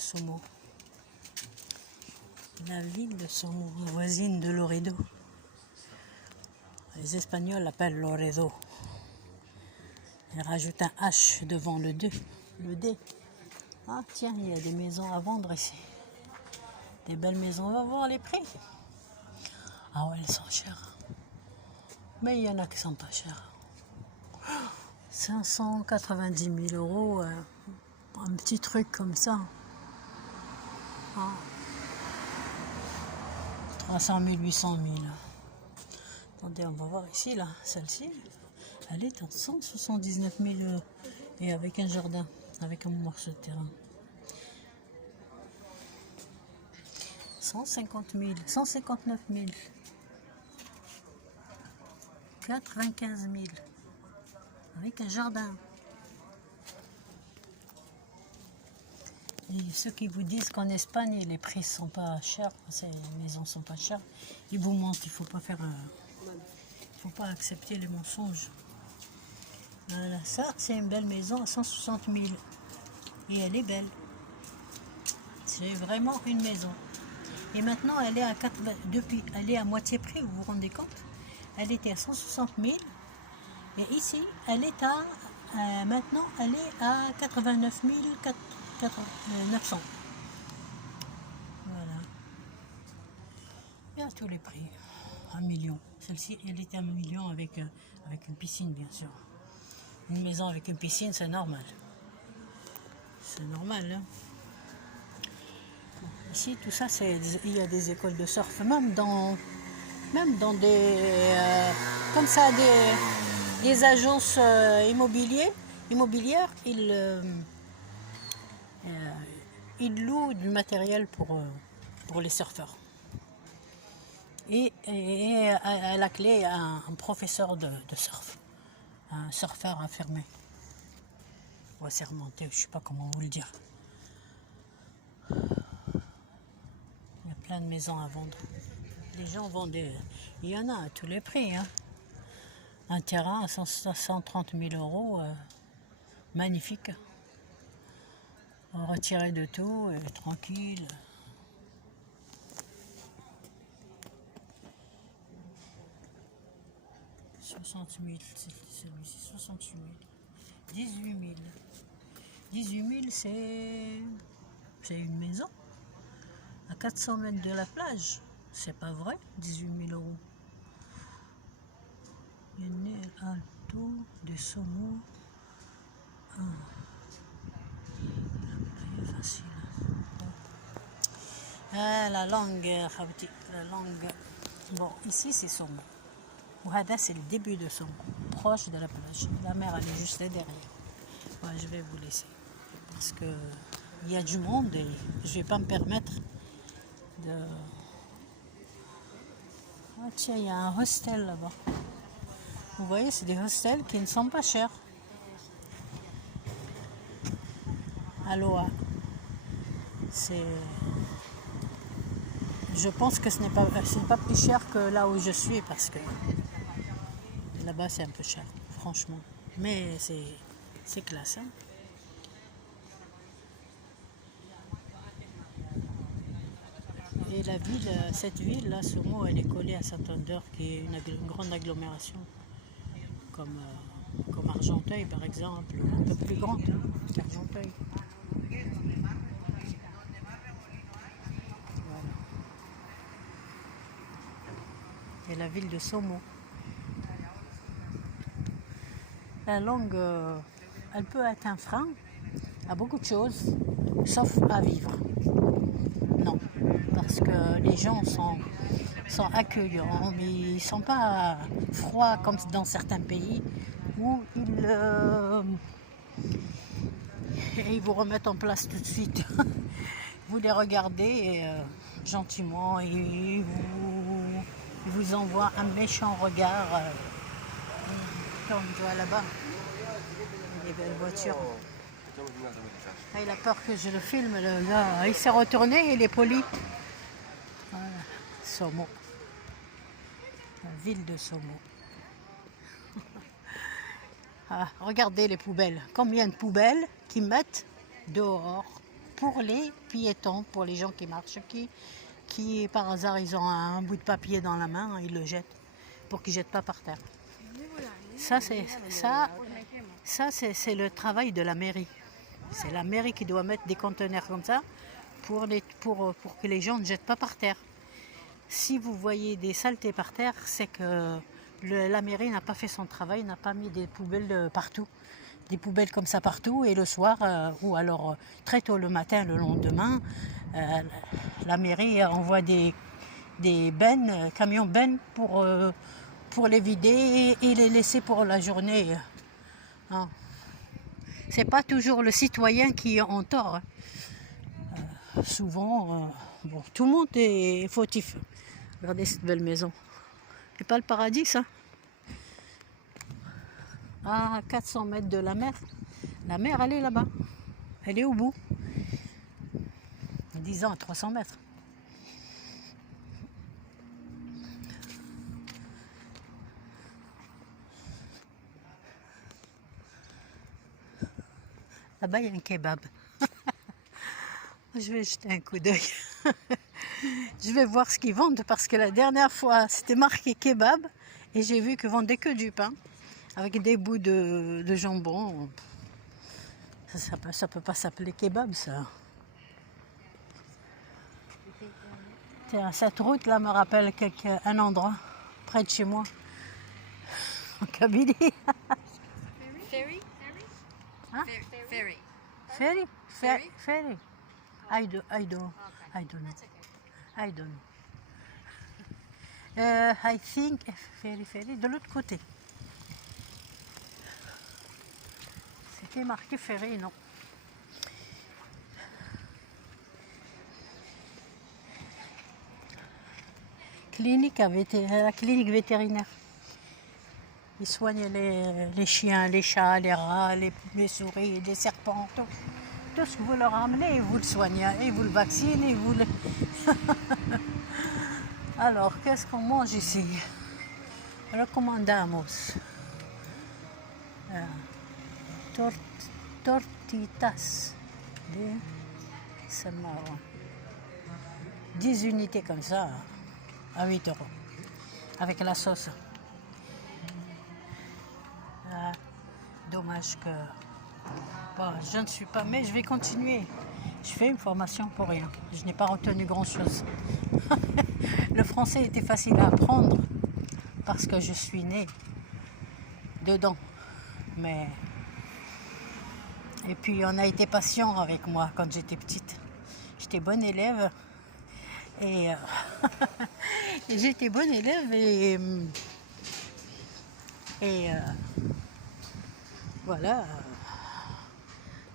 Somo. La ville de Somo, voisine de Loredo. Les Espagnols l'appellent Loredo. Ils rajoutent un H devant le D. Ah tiens, il y a des maisons à vendre ici. Des belles maisons. On va voir les prix. Ah ouais, elles sont chères. Mais il y en a qui sont pas chères. 590 000 euros, un petit truc comme ça. Ah. 300 000, 800 000. Attendez, on va voir ici, là, celle-ci. Elle est à 179 000 et avec un jardin, avec un morceau de terrain. 150 000, 159 000. 95 000. Avec un jardin. Et ceux qui vous disent qu'en Espagne, les prix sont pas chers, les maisons sont pas chères, ils vous mentent. Il faut pas faire... faut pas accepter les mensonges. Voilà, ça, c'est une belle maison à 160 000. Et elle est belle. C'est vraiment une maison. Et maintenant, elle est à 80, depuis, elle est à moitié prix, vous vous rendez compte? Elle était à 160 000. Et ici, elle est à, maintenant, elle est à 89 900. Voilà. Il y a tous les prix. 1 million. Celle-ci, elle était à 1 million avec une piscine, bien sûr. Une maison avec une piscine, c'est normal. C'est normal, hein. Ici, tout ça, il y a des écoles de surf, même dans des, comme ça, des agences immobilières, ils louent du matériel pour les surfeurs. Et à la clé, un professeur de surf, un surfeur affirmé, ou assermenté, je ne sais pas comment vous le dire. Il y a plein de maisons à vendre. Les gens vendent il y en a à tous les prix, hein. Un terrain à 130 000 euros, magnifique. Retiré de tout, tranquille. « 60 000, c'est celui-ci, 68 000. 18 000. 18 000, c'est une maison. À 400 mètres de la plage. C'est pas vrai, 18 000 euros. Enel Alto de Somo. Ah. La facile. Ah, la langue, Khabti, la langue. Bon, ici c'est Somo. Ouhada, c'est le début de Somo, proche de la plage. La mer, elle est juste derrière. Ouais, je vais vous laisser. Parce que il y a du monde et je vais pas me permettre de... Ah tiens, il y a un hostel là-bas. Vous voyez, c'est des hostels qui ne sont pas chers. Aloha. Je pense que ce n'est pas plus cher que là où je suis parce que là-bas c'est un peu cher, franchement. Mais c'est classe, hein. Et la ville, cette ville là, Somo, elle est collée à Saint-Onder, qui est une grande agglomération, comme Argenteuil par exemple, un peu plus grande qu'Argenteuil. Voilà. Et la ville de Somo. La langue, elle peut être un frein à beaucoup de choses, sauf à vivre. Non, parce que les gens sont accueillants, mais ils ne sont pas froids comme dans certains pays où ils vous remettent en place tout de suite. Vous les regardez et, gentiment et ils vous envoient un méchant regard. Comme je vois là-bas, les belles voitures. Ah, il a peur que je le filme, le gars. Il s'est retourné et il est poli. Voilà, Somo. La ville de Somo. Ah, regardez les poubelles. Combien de poubelles qu'ils mettent dehors pour les piétons, pour les gens qui marchent, qui par hasard ils ont un bout de papier dans la main, ils le jettent pour qu'ils ne jettent pas par terre. Ça c'est le travail de la mairie. C'est la mairie qui doit mettre des conteneurs comme ça pour que les gens ne jettent pas par terre. Si vous voyez des saletés par terre, c'est que la mairie n'a pas fait son travail, n'a pas mis des poubelles partout. Des poubelles comme ça partout, et le soir, ou alors très tôt le matin, le lendemain, la mairie envoie des bennes, camions bennes pour les vider et les laisser pour la journée. Hein. C'est pas toujours le citoyen qui est en tort. Hein. Souvent, bon, tout le monde est fautif. Regardez cette belle maison. C'est pas le paradis, ça? À 400 mètres de la mer. La mer, elle est là-bas. Elle est au bout. Disons à 300 mètres. Là-bas, il y a un kebab. Je vais jeter un coup d'œil. Je vais voir ce qu'ils vendent parce que la dernière fois, c'était marqué kebab et j'ai vu qu'ils vendaient que du pain avec des bouts de jambon. Ça peut pas s'appeler kebab, ça. Tiens, cette route-là me rappelle un endroit près de chez moi, en Kabylie. Ferry? Huh? Ferry. Ferry? Ferry? Ferry? I don't know. That's okay. I don't know. I think ferry, de l'autre côté. C'était marqué ferry, non. La clinique vétérinaire. Ils soignent les chiens, les chats, les rats, les souris, les serpents, tout. Tout ce que vous leur ramenez, ils vous le soignent, ils vous le vaccinent, ils vous le... Alors, qu'est-ce qu'on mange ici? Recomendamos. Tortitas de Samarra. 10 unités comme ça, à 8 €. Avec la sauce. Ah, dommage que... Bon, je ne suis pas... Mais je vais continuer. Je fais une formation pour rien. Je n'ai pas retenu grand-chose. Le français était facile à apprendre parce que je suis née dedans. Mais... Et puis on a été patient avec moi quand j'étais petite. J'étais bonne élève. Et, et j'étais bonne élève et voilà.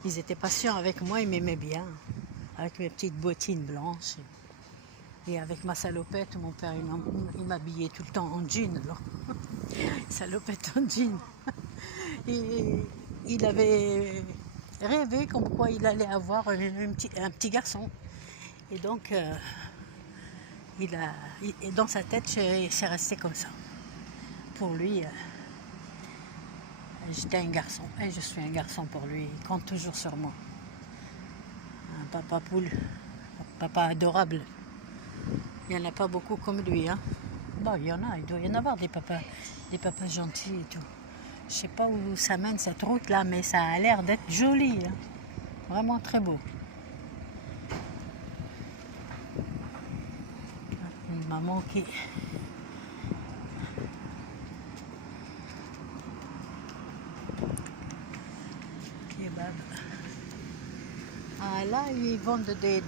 Ils étaient patients avec moi, ils m'aimaient bien. Avec mes petites bottines blanches. Et avec ma salopette, mon père il m'habillait tout le temps en jean. Alors. Salopette en jean. Et il avait rêvé comme quoi il allait avoir un petit garçon. Et donc, et dans sa tête, c'est resté comme ça. Pour lui, j'étais un garçon. Et je suis un garçon pour lui. Il compte toujours sur moi. Un papa poule. Un papa adorable. Il n'y en a pas beaucoup comme lui. Hein. Bon, il y en a. Il doit y en avoir des papas gentils et tout. Je ne sais pas où ça mène cette route-là, mais ça a l'air d'être joli. Hein. Vraiment très beau. Une maman qui... Kebab. Ah là, ils vendent des...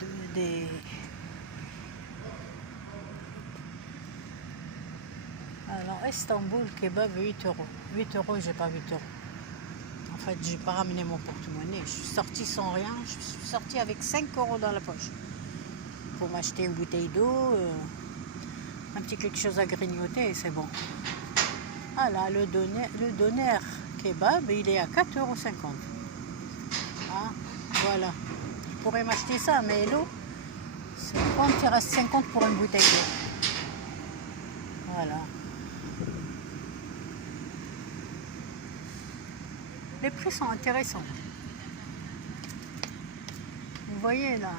Alors, Istanbul, kebab, 8 €. 8 €, j'ai pas 8 €. En fait, j'ai pas ramené mon porte-monnaie. Je suis sortie sans rien. Je suis sortie avec 5 € dans la poche. Pour m'acheter une bouteille d'eau, un petit quelque chose à grignoter, et c'est bon. Ah là, le doner kebab, il est à 4,50 €. Ah, voilà. Je pourrais m'acheter ça, mais l'eau, c'est quand il reste 50 pour une bouteille d'eau. Voilà. Les prix sont intéressants. Vous voyez là,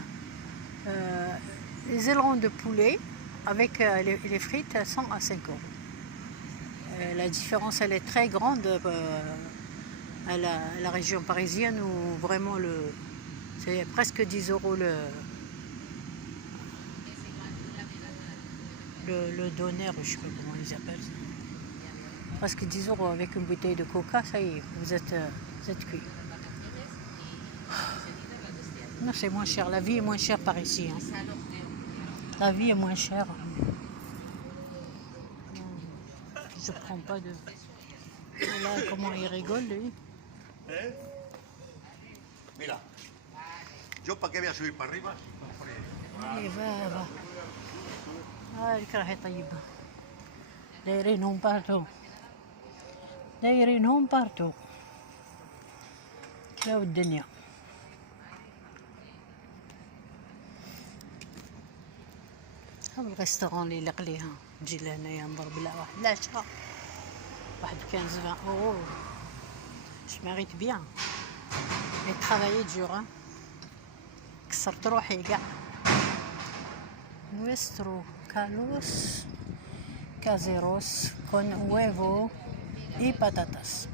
les ailerons de poulet avec les frites, elles sont à 5 euros. La différence, elle est très grande à la région parisienne où vraiment c'est presque 10 euros le doner, je ne sais pas comment ils appellent ça. Presque 10 euros avec une bouteille de coca, ça y est, vous êtes cuit. Non, c'est moins cher, la vie est moins chère par ici. Hein. La vie est moins chère. Je prends pas de... Et là, comment il rigole, lui. Mira, yo para qué voy a subir para arriba. Allez, va. الكراهية طيبة دايرينهم بارتو كلاو الدنيا. هذا الريستوران اللي لقليها نجي لهنايا نضرب لا واحد العشاء واحد 15-20 euros. Je mérite bien. J'ai travaillé dur. كسرت روحي كاع. Nuestro calos caseros con huevo y patatas.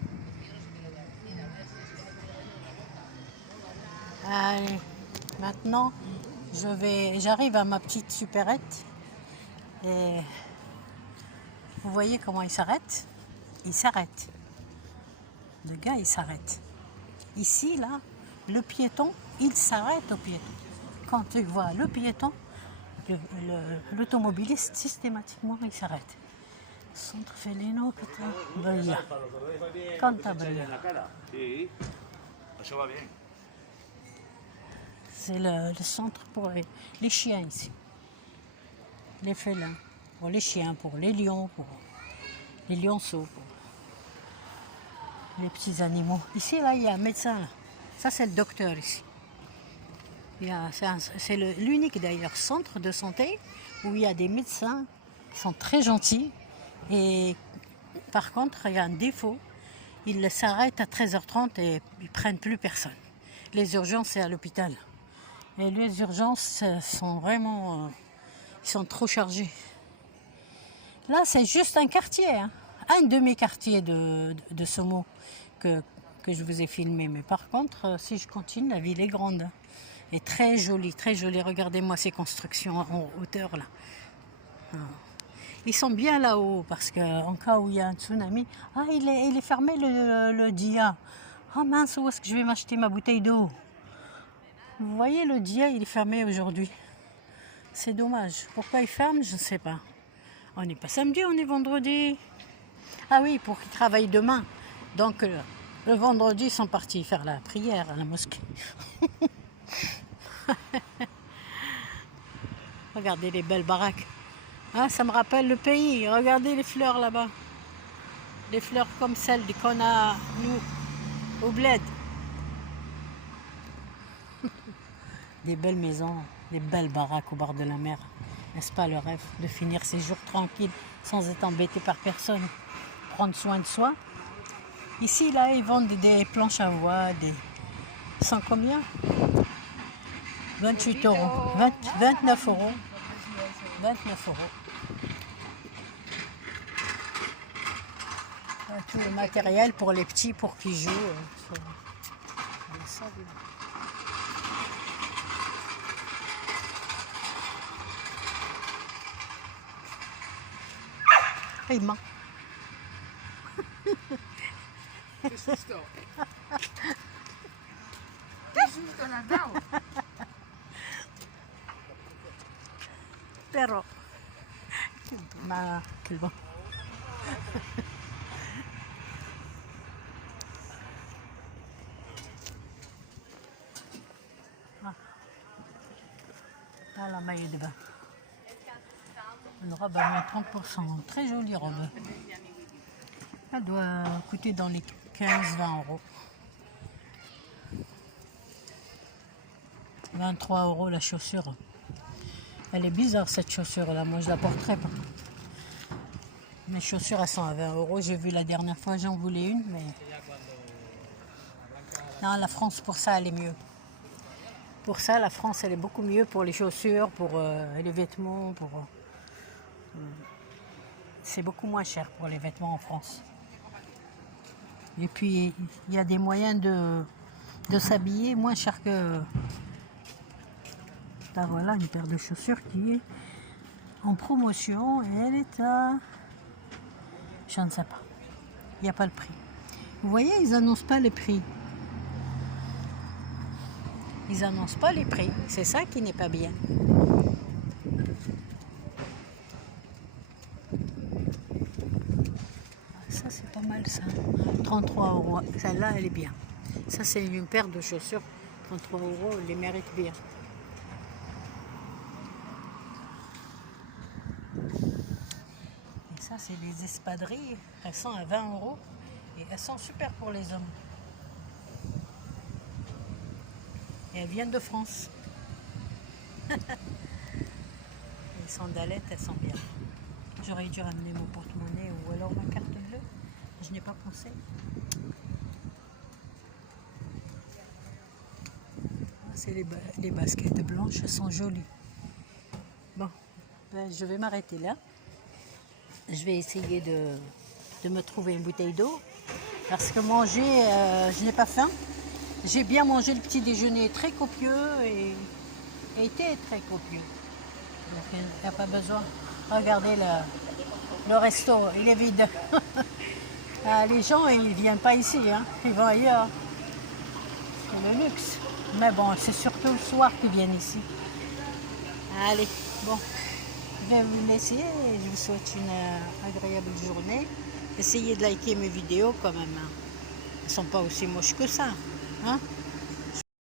Allez, maintenant j'arrive à ma petite supérette et vous voyez comment il s'arrête. Il s'arrête. Le gars il s'arrête. Ici là, le piéton il s'arrête au piéton. Quand tu vois le piéton, l'automobiliste systématiquement il s'arrête. Centre Felino Cantabria. Cantabria. C'est le centre pour les chiens ici. Les félins. Pour les chiens, pour les lions, pour les lionceaux, pour les petits animaux. Ici là il y a un médecin là. Ça c'est le docteur ici. C'est l'unique d'ailleurs centre de santé où il y a des médecins qui sont très gentils et par contre il y a un défaut, ils s'arrêtent à 13h30 et ils prennent plus personne. Les urgences c'est à l'hôpital et les urgences sont vraiment ils sont trop chargés. Là c'est juste un quartier, hein, un demi-quartier de Somo que je vous ai filmé, mais par contre si je continue la ville est grande. Et très jolie, très jolie. Regardez-moi ces constructions en hauteur là. Ils sont bien là-haut parce qu'en cas où il y a un tsunami, il est fermé le dia. Ah mince, où est-ce que je vais m'acheter ma bouteille d'eau? Vous voyez, le dia, il est fermé aujourd'hui. C'est dommage. Pourquoi il ferme? Je ne sais pas. On n'est pas samedi, on est vendredi. Ah oui, pour qu'ils travaillent demain. Donc le vendredi, ils sont partis faire la prière à la mosquée. Regardez les belles baraques. Ah, ça me rappelle le pays. Regardez les fleurs là-bas. Des fleurs comme celles qu'on a nous au bled. Des belles maisons, des belles baraques au bord de la mer. N'est-ce pas le rêve de finir ses jours tranquilles sans être embêté par personne? Prendre soin de soi. Ici, là, ils vendent des planches à voile, des... Sans combien? 28 euros. 29 euros. 29 euros. Tout le matériel pour les petits, pour qu'ils jouent. Il ment. Pero, quel bon. Ah, la maille de bain. Une robe à moins 30%. Très jolie robe. Elle doit coûter dans les 15-20 euros. 23 euros la chaussure. Elle est bizarre cette chaussure là, moi je la porterai pas. Mes chaussures elles sont à 20 euros, j'ai vu la dernière fois, j'en voulais une, mais... Non, la France pour ça elle est mieux. Pour ça, la France, elle est beaucoup mieux pour les chaussures, pour les vêtements. C'est beaucoup moins cher pour les vêtements en France. Et puis, il y a des moyens de s'habiller moins cher que... Là, voilà une paire de chaussures qui est en promotion et elle est à... Je ne sais pas. Il n'y a pas le prix. Vous voyez, ils n'annoncent pas les prix. Ils n'annoncent pas les prix. C'est ça qui n'est pas bien. Ça, c'est pas mal, ça. 33 €. Celle-là, elle est bien. Ça, c'est une paire de chaussures. 33 €, elle les mérite bien. Et ça, c'est les espadrilles. Elles sont à 20 €. Et elles sont super pour les hommes. Et elles viennent de France. Les sandalettes, elles sont bien. J'aurais dû ramener mon porte-monnaie ou alors ma carte bleue. Je n'ai pas pensé. C'est les baskets blanches, elles sont jolies. Bon, ben, je vais m'arrêter là. Je vais essayer de me trouver une bouteille d'eau. Parce que manger, je n'ai pas faim. J'ai bien mangé le petit déjeuner très copieux et était très copieux. Donc il n'y a pas besoin. Regardez le resto, il est vide. Les gens, ils ne viennent pas ici, hein. Ils vont ailleurs. C'est le luxe. Mais bon, c'est surtout le soir qu'ils viennent ici. Allez, bon, je vais vous laisser et je vous souhaite une agréable journée. Essayez de liker mes vidéos quand même. Elles ne sont pas aussi moches que ça. Hein?